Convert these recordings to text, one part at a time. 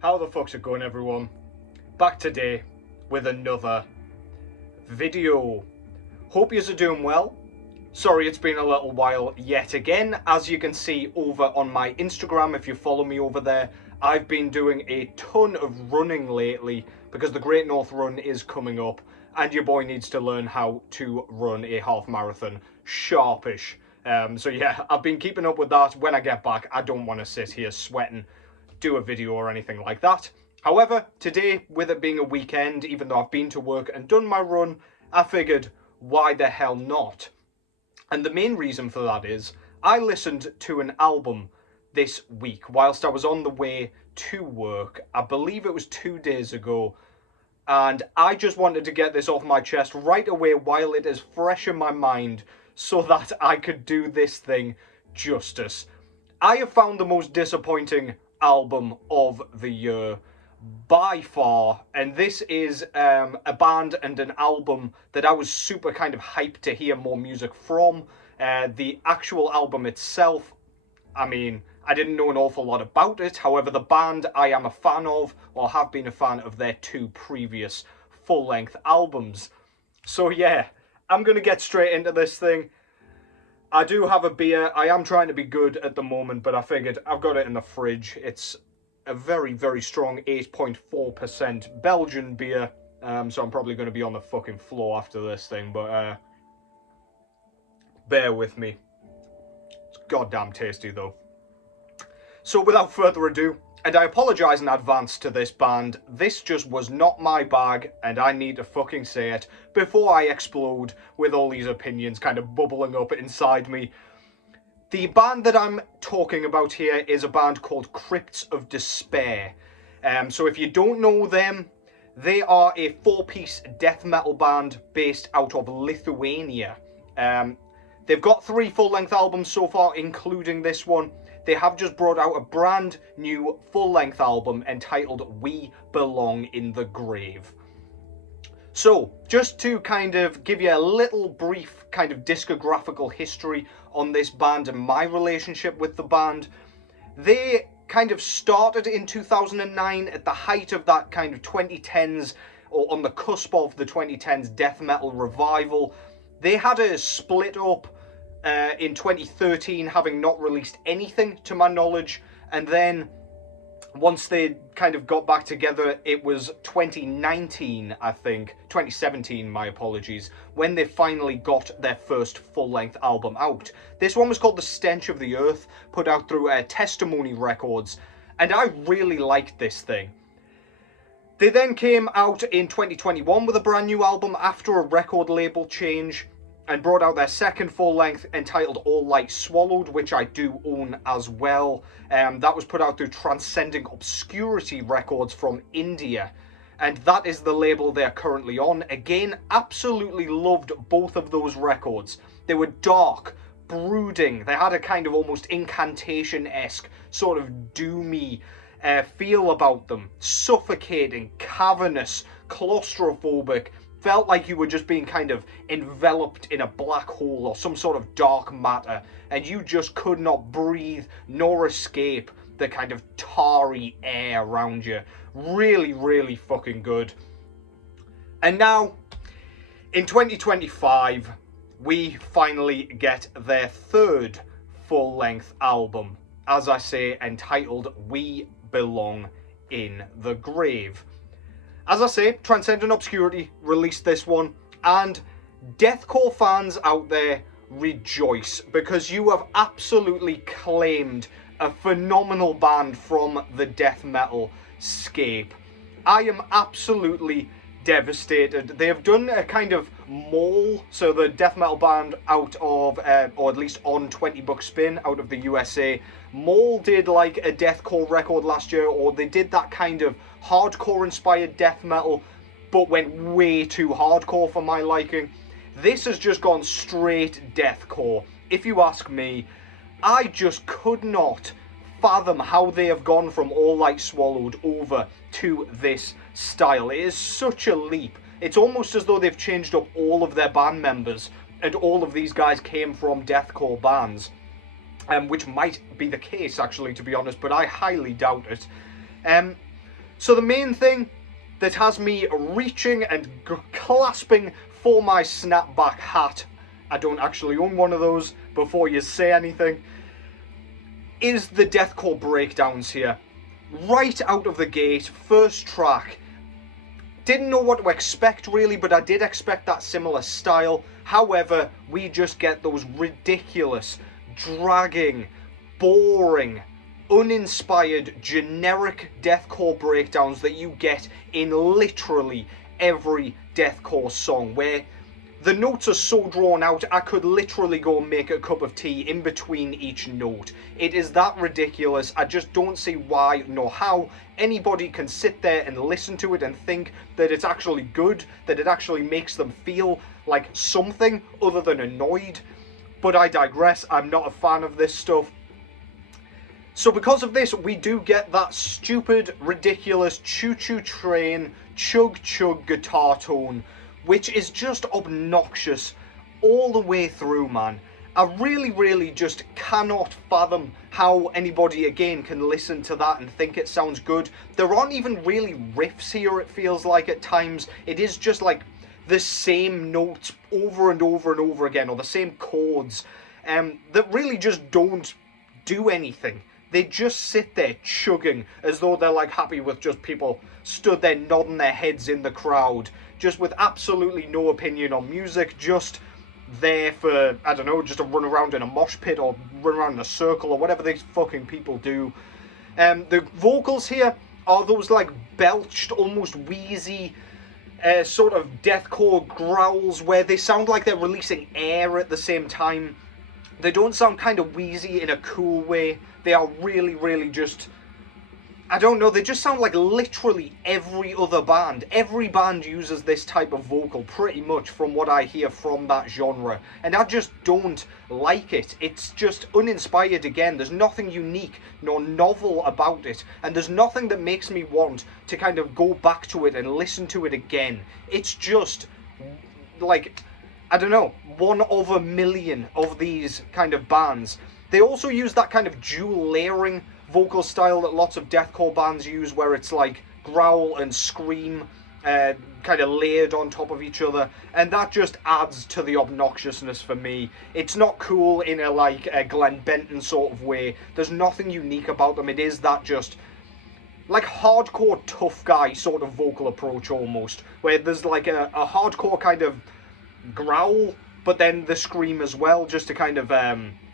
How the fuck's it going, everyone? Back today with another video. Hope yous are doing well. Sorry it's been a little while yet again. As you can see over on my Instagram, if you follow me over there, I've been doing a ton of running lately because the Great North Run is coming up and your boy needs to learn how to run a half marathon sharpish. So yeah, I've been keeping up with that. When I get back, I don't want to sit here sweating, do a video or anything like that. However, today, with it being a weekend, even though I've been to work and done my run, I figured, why the hell not? And the main reason for that is, I listened to an album this week whilst I was on the way to work. I believe it was 2 days ago. And I just wanted to get this off my chest right away while it is fresh in my mind so that I could do this thing justice. I have found the most disappointing album of the year by far, and this is a band and an album that I was super kind of hyped to hear more music from. The actual album itself, I mean, I didn't know an awful lot about it. However, the band I am a fan of, or have been a fan of their 2 previous full-length albums. So yeah, I'm going to get straight into this thing. I do have a beer. I am trying to be good at the moment, but I figured I've got it in the fridge. It's a very, very strong 8.4% Belgian beer. So I'm probably going to be on the fucking floor after this thing, but bear with me. It's goddamn tasty though. So without further ado, and I apologise in advance to this band, this just was not my bag, and I need to fucking say it before I explode with all these opinions kind of bubbling up inside me. The band that I'm talking about here is a band called Crypts of Despair. So if you don't know them, they are a 4-piece death metal band based out of Lithuania. They've got 3 full-length albums so far, including this one. They have just brought out a brand new full-length album entitled We Belong in the Grave. So, just to kind of give you a little brief kind of discographical history on this band and my relationship with the band, they kind of started in 2009 at the height of that kind of 2010s, or on the cusp of the 2010s death metal revival. They had a split up in 2013, having not released anything to my knowledge, and then once they kind of got back together, it was 2019, I think, 2017, my apologies, when they finally got their first full-length album out. This one was called The Stench of the Earth, put out through Testimony Records, and I really liked this thing. They then came out in 2021 with a brand new album after a record label change, and brought out their second full-length entitled All Light Swallowed, which I do own as well. That was put out through Transcending Obscurity Records from India, and that is the label they're currently on. Again, absolutely loved both of those records. They were dark, brooding, they had a kind of almost incantation-esque, sort of doomy feel about them. Suffocating, cavernous, claustrophobic. Felt like you were just being kind of enveloped in a black hole or some sort of dark matter, and you just could not breathe nor escape the kind of tarry air around you. Really, really fucking good. And now, in 2025, we finally get their 3rd full-length album, as I say, entitled We Belong in the Grave. As I say, Transcendent Obscurity released this one, and deathcore fans out there, rejoice, because you have absolutely claimed a phenomenal band from the death metal scape. I am absolutely devastated. They have done a kind of Maul, so the death metal band out of, or at least on 20 Buck Spin out of the USA. Maul did like a deathcore record last year, or they did that kind of hardcore inspired death metal, but went way too hardcore for my liking. This has just gone straight deathcore. If you ask me, I just could not fathom how they have gone from All Light Swallowed over to this style. It is such a leap. It's almost as though they've changed up all of their band members, and all of these guys came from deathcore bands. Which might be the case, actually, to be honest, but I highly doubt it. So the main thing that has me reaching and clasping for my snapback hat, I don't actually own one of those before you say anything, is the deathcore breakdowns here. Right out of the gate, first track. Didn't know what to expect really, but I did expect that similar style. However, we just get those ridiculous, dragging, boring, uninspired, generic deathcore breakdowns that you get in literally every deathcore song, where the notes are so drawn out, I could literally go and make a cup of tea in between each note. It is that ridiculous. I just don't see why nor how anybody can sit there and listen to it and think that it's actually good, that it actually makes them feel like something other than annoyed. But I digress. I'm not a fan of this stuff. So because of this, we do get that stupid, ridiculous choo-choo train, chug-chug guitar tone, which is just obnoxious all the way through, man. I really just cannot fathom how anybody, again, can listen to that and think it sounds good. There aren't even really riffs here, it feels like, at times. It is just like the same notes over and over and over again, or the same chords, that really just don't do anything. They just sit there chugging as though they're like happy with just people stood there nodding their heads in the crowd, just with absolutely no opinion on music, just there for, I don't know, just to run around in a mosh pit or run around in a circle or whatever these fucking people do. The vocals here are those like belched, almost wheezy, sort of deathcore growls where they sound like they're releasing air at the same time. They don't sound kind of wheezy in a cool way. They are really just, I don't know, they just sound like literally every other band. Every band uses this type of vocal pretty much from what I hear from that genre. And I just don't like it. It's just uninspired again. There's nothing unique nor novel about it. And there's nothing that makes me want to kind of go back to it and listen to it again. It's just like, I don't know, one of a million of these kind of bands. They also use that kind of dual layering vocal style that lots of deathcore bands use, where it's like growl and scream kind of layered on top of each other, and that just adds to the obnoxiousness for me. It's not cool in a like a Glenn Benton sort of way. There's nothing unique about them. It is that just like hardcore tough guy sort of vocal approach almost, where there's like a hardcore kind of growl, but then the scream as well, just to kind of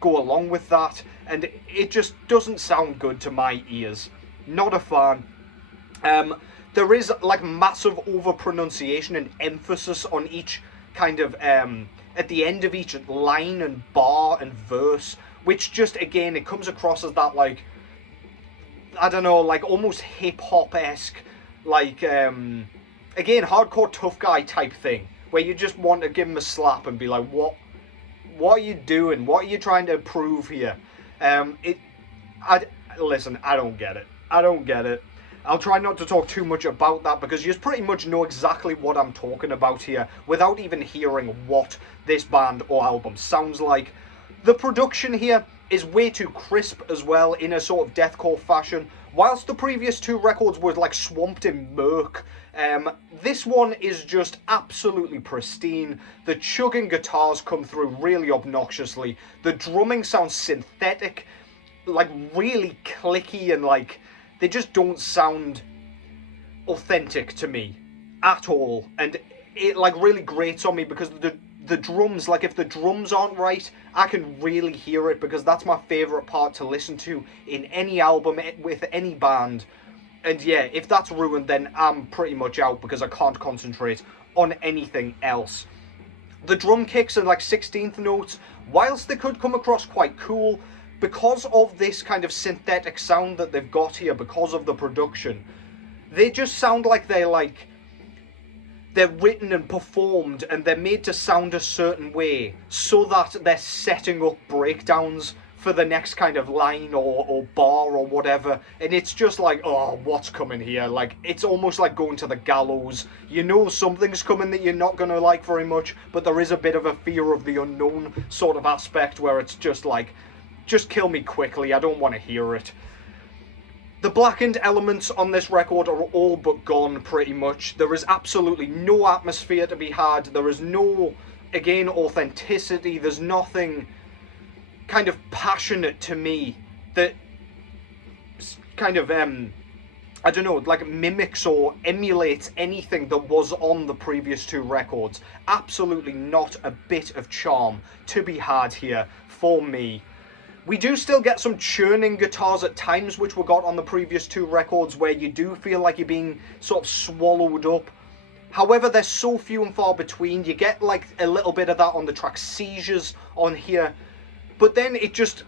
go along with that, and it just doesn't sound good to my ears. Not a fan. There is like massive over-pronunciation and emphasis on each kind of, at the end of each line and bar and verse, which just, again, it comes across as that, like, I don't know, like almost hip-hop-esque, like, again, hardcore tough guy type thing, where you just want to give him a slap and be like, what are you doing? What are you trying to prove here? Listen, I don't get it. I don't get it. I'll try not to talk too much about that, because you pretty much know exactly what I'm talking about here without even hearing what this band or album sounds like. The production here is way too crisp as well, in a sort of deathcore fashion. Whilst the previous two records were like swamped in murk, this one is just absolutely pristine. The chugging guitars come through really obnoxiously. The drumming sounds synthetic, like really clicky, and like they just don't sound authentic to me at all. And it like really grates on me, because the drums, like if the drums aren't right, I can really hear it, because that's my favourite part to listen to in any album with any band. And yeah, if that's ruined, then I'm pretty much out, because I can't concentrate on anything else. The drum kicks and like 16th notes, whilst they could come across quite cool, because of this kind of synthetic sound that they've got here, because of the production, they just sound like they're written and performed, and they're made to sound a certain way so that they're setting up breakdowns for the next kind of line or bar or whatever. And it's just like, oh, what's coming here? Like, it's almost like going to the gallows. You know something's coming that you're not going to like very much, but there is a bit of a fear of the unknown sort of aspect, where it's just like, just kill me quickly, I don't want to hear it. The blackened elements on this record are all but gone, pretty much. There is absolutely no atmosphere to be had. There is no, again, authenticity. There's nothing kind of passionate to me that kind of, I don't know, like mimics or emulates anything that was on the previous two records. Absolutely not a bit of charm to be had here for me. We do still get some churning guitars at times, which we got on the previous two records, where you do feel like you're being sort of swallowed up. However, they're so few and far between. You get like a little bit of that on the track Seizures on here, but then it just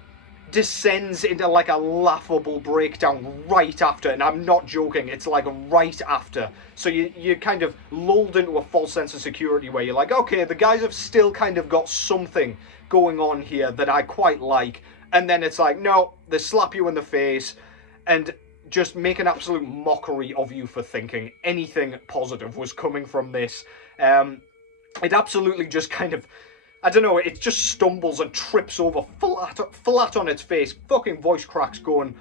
descends into like a laughable breakdown right after, and I'm not joking, it's like right after. So you're kind of lulled into a false sense of security where you're like, okay, the guys have still kind of got something going on here that I quite like, and then it's like, no, they slap you in the face and just make an absolute mockery of you for thinking anything positive was coming from this. It absolutely just kind of, I don't know, it just stumbles and trips over flat on its face. Fucking voice cracks going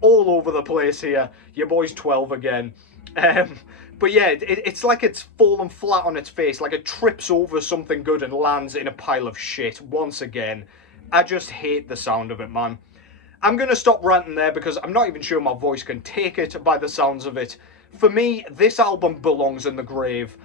all over the place here. Your boy's 12 again. But yeah, it's like it's fallen flat on its face, like it trips over something good and lands in a pile of shit once again. I just hate the sound of it, man. I'm going to stop ranting there because I'm not even sure my voice can take it by the sounds of it. For me, this album belongs in the grave.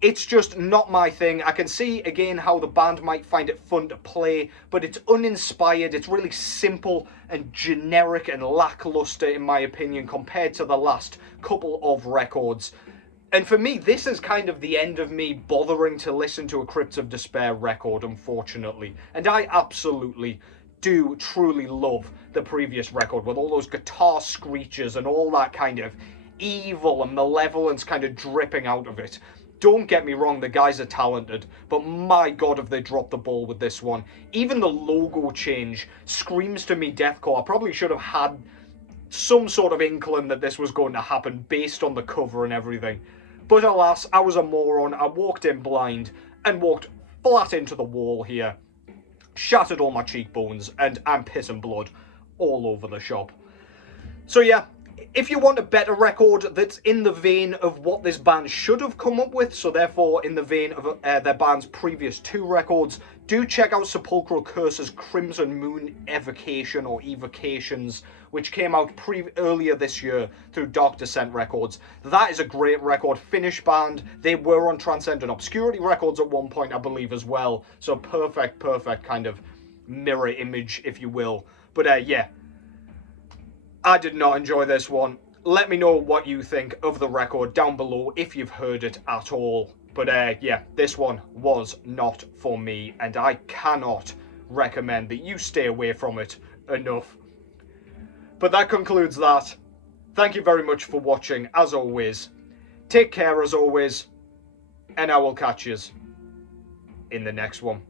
It's just not my thing. I can see, again, how the band might find it fun to play, but it's uninspired. It's really simple and generic and lackluster, in my opinion, compared to the last couple of records. And for me, this is kind of the end of me bothering to listen to a Crypt of Despair record, unfortunately. And I absolutely do truly love the previous record, with all those guitar screeches and all that kind of evil and malevolence kind of dripping out of it. Don't get me wrong, the guys are talented, but my god have they dropped the ball with this one. Even the logo change screams to me deathcore. I probably should have had some sort of inkling that this was going to happen based on the cover and everything. But alas, I was a moron. I walked in blind and walked flat into the wall here. Shattered all my cheekbones, and I'm pissing blood all over the shop. So yeah, if you want a better record that's in the vein of what this band should have come up with, so therefore in the vein of their band's previous two records, do check out Sepulchral Curse's Crimson Moon Evocation, or Evocations, which came out earlier this year through Dark Descent Records. That is a great record. Finnish band. They were on Transcendent Obscurity Records at one point, I believe, as well. So perfect kind of mirror image, if you will. But yeah, I did not enjoy this one. Let me know what you think of the record down below if you've heard it at all. But yeah, this one was not for me, and I cannot recommend that you stay away from it enough. But that concludes that. Thank you very much for watching, as always. Take care, as always, and I will catch you in the next one.